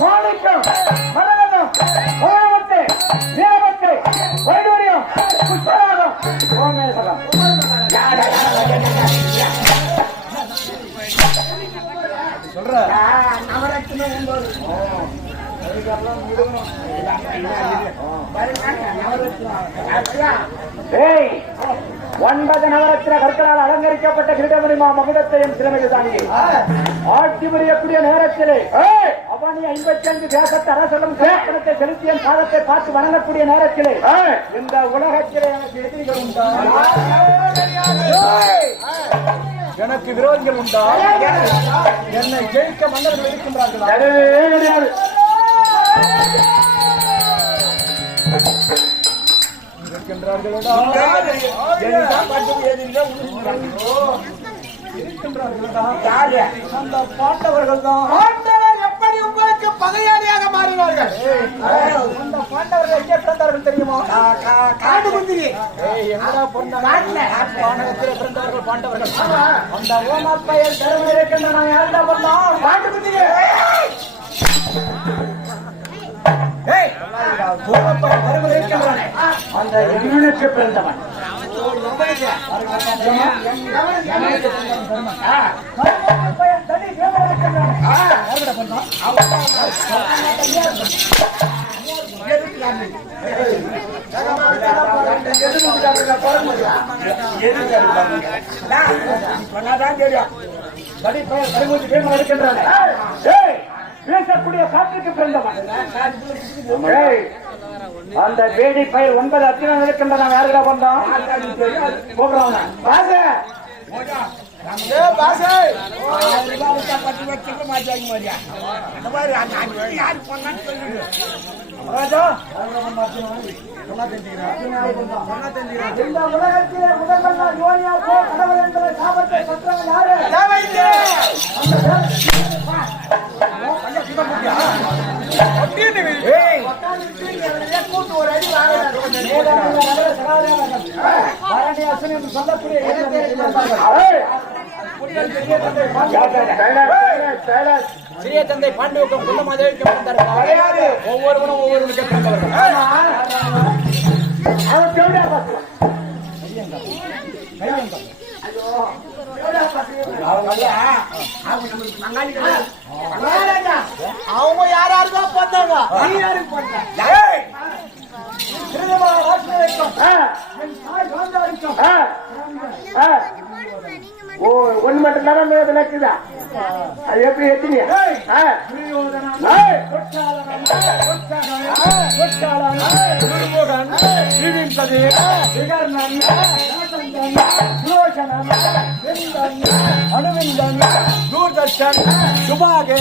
மாணிக்கம் மரகதம் கோணமத்தை வீரமத்தை வைடூரியம் புஷ்பராகம் சோமேஸ்வரம் ஏய், ஒன்பது நவரத்தின கற்களால் அலங்கரிக்கப்பட்ட கிரீடமணிமா மகுடத்தையும் சிறமையில் தாங்கி ஆட்சி புரியக்கூடிய நேரத்திலே அவனி ஐம்பத்தி அஞ்சு தேசத்து அரசலும் சேப்பனத்தை செலுத்திய காலத்தை பார்த்து வணங்கக்கூடிய நேரத்திலே இந்த உலகத்திலே எனக்கு எதிரிகள் உண்டா? எனக்கு விரோதிகள் உண்டா? என்னை ஜெயிக்க மன்னர்கள் இருக்கின்றார்களா? இருக்கின்றார்களா இருக்கின்றார்களா அந்த பாண்டவர்கள் தான் மாறினார்கள் அந்த பாண்டவர்கள் எங்கே பிறந்தார்கள் தெரியுமா? காடு முந்திரி? வானகத்திலே பிறந்தவர்கள் பாண்டவர்கள். அந்த ஓமா பெயர் தருமன் இருக்கின்ற நான் யாருடா பண்ணோம் காடு முந்திரி அந்த எண்ணனுக்கு பிறந்தவன். தடி பெயர் கருமூச்சி பேசக்கூடிய காற்றுக்கு பிறந்தவன் அந்த வேடி பயிர் ஒன்பது அத்தினம் இருக்கின்றன. யாருக்கா பண்ணோம் கூப்பிடுறவன பாச பத்து வச்சுக்க மாட்டாங்க மாதிரியா அந்த மாதிரி அந்த அஞ்சு யாரு பண்ணான்னு சொல்லிடு ராஜா கூட்டு ஒரு அடி பரணி சொல்லக்கூடிய சிறிய தந்தை பாண்டவுக்கும் குண்டமாதேவிக்கு பிறந்தார்கள் ஒவ்வொருவரும் ஒவ்வொருவருக்கு அவங்க யார் பார்த்தாங்க யாருக்கு ஓ ஒண்ணு மட்டும் தானே விளக்குதா அது எப்படி எத்தினியா? அனுவிந்தன் தூர்தர்ஷன். சுபாகே.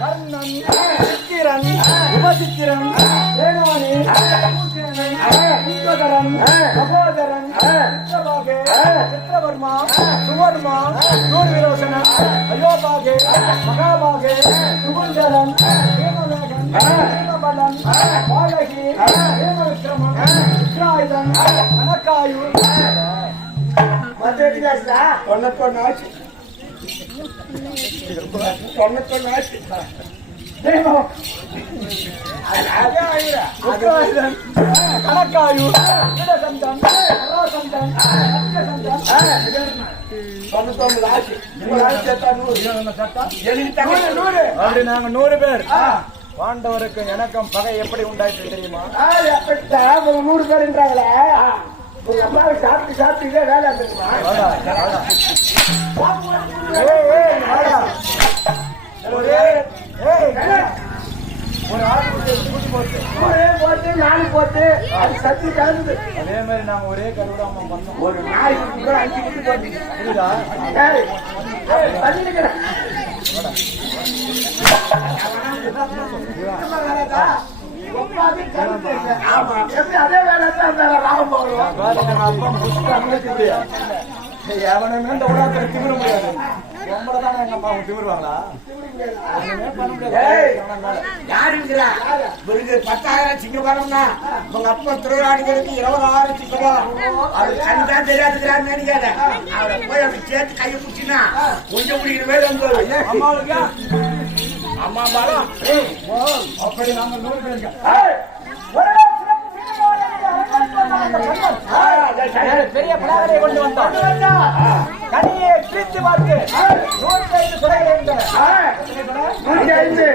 கர்ணன். சித்திரன். உபசித்திரன். சகோதரன் சித்திரபாகே சித்திரவர்மா சுவர்மா சூர்விரோசன அயோபாகே மகாபாகே சுகுந்தரன் ஹேமவேகன் ஹேமபலன் பாலகி ஹேமவிக்ரமன் விக்ராயுதன் கனக்காயு தொண்ணூத்தொன்னு ஆச்சு. நாங்க நூறு பேர் பாண்டவருக்கு எனக்கும் பகை எப்படி உண்டாயிட்டு தெரியுமா நூறு பேர் என்றாங்களே சாப்பிட்டு சாப்பிட்டு இதே வேலை ஒரே ஒரு ஆள் கூட்டி போட்டு. ஒரே போட்டு நாலு போட்டு அது சத்தி கலந்து. அதே மாதிரி நாங்க ஒரே கருவிடாம பண்ணோம். ஒரு நாளைக்கு கூட அஞ்சு குட்டி போட்டு. புரியுதா? அதே வேலை தான்? எவனுமே இந்த உலகத்துல திமிர முடியாது. உங்களை தானே எங்க அப்பா அவங்க திமிருவாங்களா? ஒண்ணுமே பண்ண முடியாது. ஏய். அவனால. யாரு இருக்கிறா? இவருக்கு பத்தாயிரம் சிங்கப்படம்னா உங்க அப்பா திருவிழாடிகளுக்கு இருபதாயிரம் சிங்கப்படம் அது கண்தான் தெரியாதுக்கிறான்னு நினைக்காத அவரை போய் அப்படி சேர்த்து கையை பிடிச்சினா கொஞ்சம் பிடிக்கிற வந்து அம்மாவுக்கு அம்மா பாலம் அப்படி நாம நூறு பேருங்க. பெரிய பலாகரை கொண்டு வந்தோம். கனியை பிரித்து பார்த்து நூற்றி ஐந்து நூற்றி ஐந்து